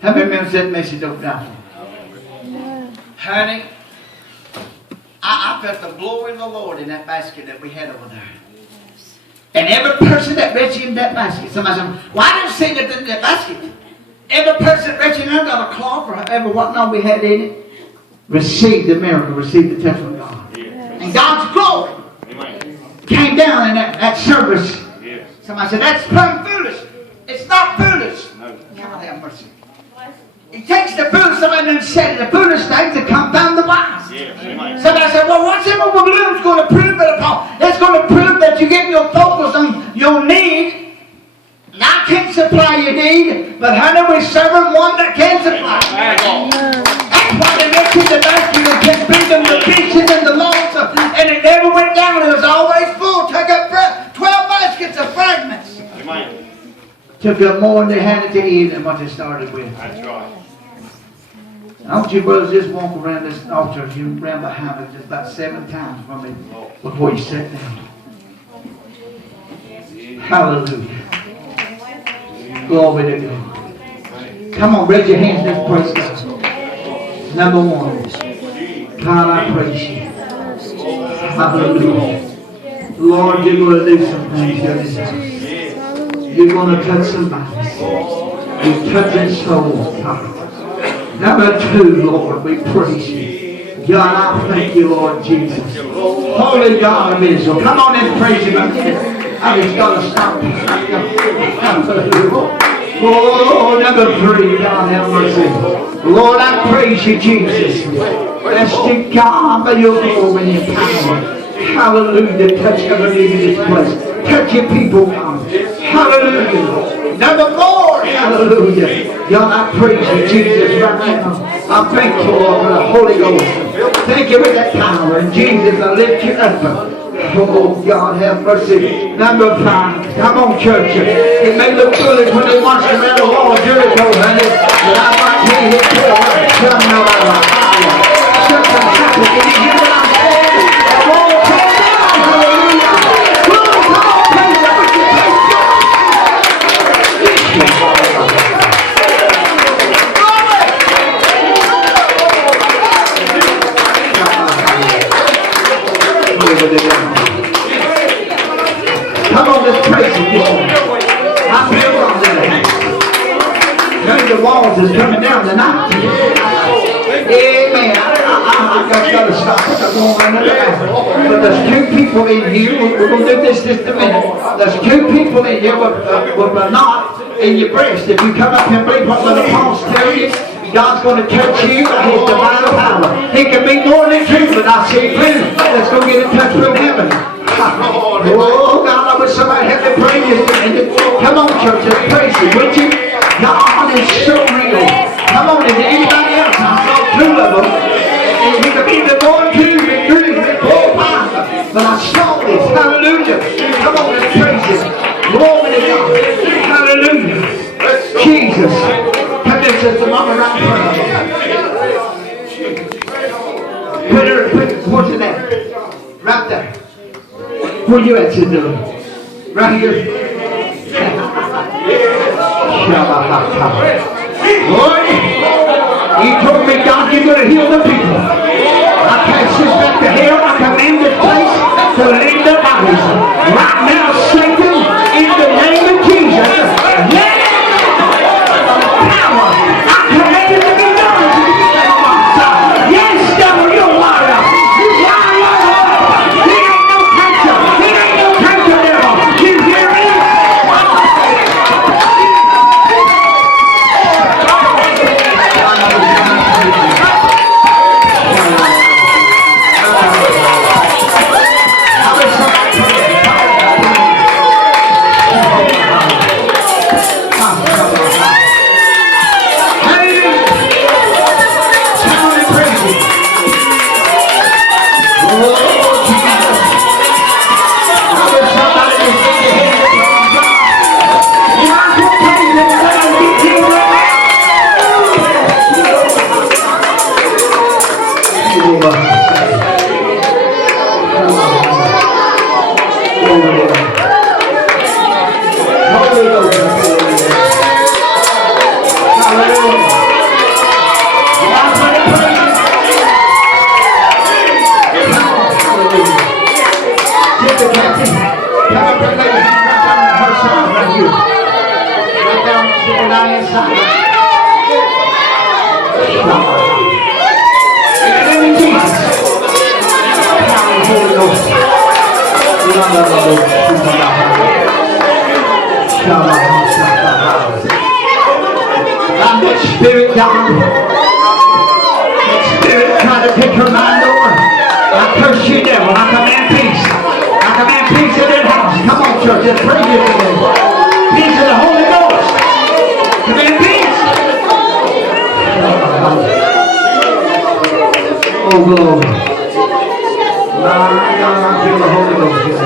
How many remember that message over there? Honey, I felt the glory of the Lord in that basket that we had over there. And every person that reached in that basket, somebody said, well, I didn't see that in that basket. Every person that reached in there got a cloth or however whatnot we had in it, received the miracle, received the touch from God. Yes. And God's glory came down in that service. Yes. Somebody said, that's plain foolish. It's not foolish. No. God have mercy. He takes the foolish, somebody done said the foolish things to confound the wise. Yes. Somebody said, well, what's that balloon's going to prove it upon? It's going to prove that you get your focus on your need. And I can't supply your need, but honey, we're serving one that can supply. That's why they mentioned the basket and kept bringing the pieces and the loaves, and it never went down. It was always full. Took up 12 baskets of fragments. Amen. Took up more than they had it to eat than what they started with. That's right. I want you brothers just walk around this altar, you around behind it just about 7 times for me before you sit down. Hallelujah. Glory to God. Come on, raise your hands and praise God. Number 1. God, I praise you. Hallelujah. Lord, you're going to do some things here this house. You're going to touch somebody. You're touching souls, God. Number 2, Lord, we praise you. God, I thank you, Lord Jesus. Holy God of Israel. Come on and praise him. I just got to stop. Oh, number 3, God have mercy. Lord, I praise you, Jesus. Bless you, God, by your glory and your power. Hallelujah. Touch every need in this place. Touch your people, God. Hallelujah. Number 4, hallelujah. God, I praise you, Jesus, right now. I thank you, Lord, for the Holy Ghost. Thank you for that power. And Jesus, I lift you up. Oh, God, have mercy. Number 5. Come on, church. It may look foolish when they march around the wall of Jericho, honey. But I might hear you tell something out of a fire. Something happened. Did you hear what I'm saying? The wall came down. Hallelujah. Come on, praise God. Come on, let's praise him. I feel on that. The walls is coming down tonight. Amen. I got to stop. I'm going another hour. But there's 2 people in here. We're going to do this just a minute. There's 2 people in here with a knot in your breast. If you come up and believe what the Apostle tell you, God's going to touch you with his divine power. He can be more than 2, but I see blue. Let's go get in touch with heaven. Oh, God, I wish somebody had to pray this. Come on, church, let's praise him, would you? God is so real. Come on, is there anybody else? I saw 2 of them. And you could be the 1, 2, and 3, and 4, 5. But I saw this. Hallelujah. Come on, let's praise him. Glory to God. Hallelujah. Jesus. Come here, sister. Mama, right in front of her. Put what's in there? Right there. Where you at, sister? Right here. Lord, you told me, God, you're going to heal the people. I cast this back to hell. I command this place to leave their bodies. Right now, Satan, in the name of Jesus, let power. I command it to be done. Yes, devil, you're wild up. You wild up. It ain't no cancer. It ain't no cancer, devil. You hear me? on down inside. In the name of Jesus. Power of the Holy Ghost. That spirit, God, that spirit trying to take her mind over. I curse you, devil. I command peace. I command peace in that house. Come on, church. Let's praise you today. Peace of the Holy Ghost. Command peace. Oh, glory. I feel the Holy Ghost.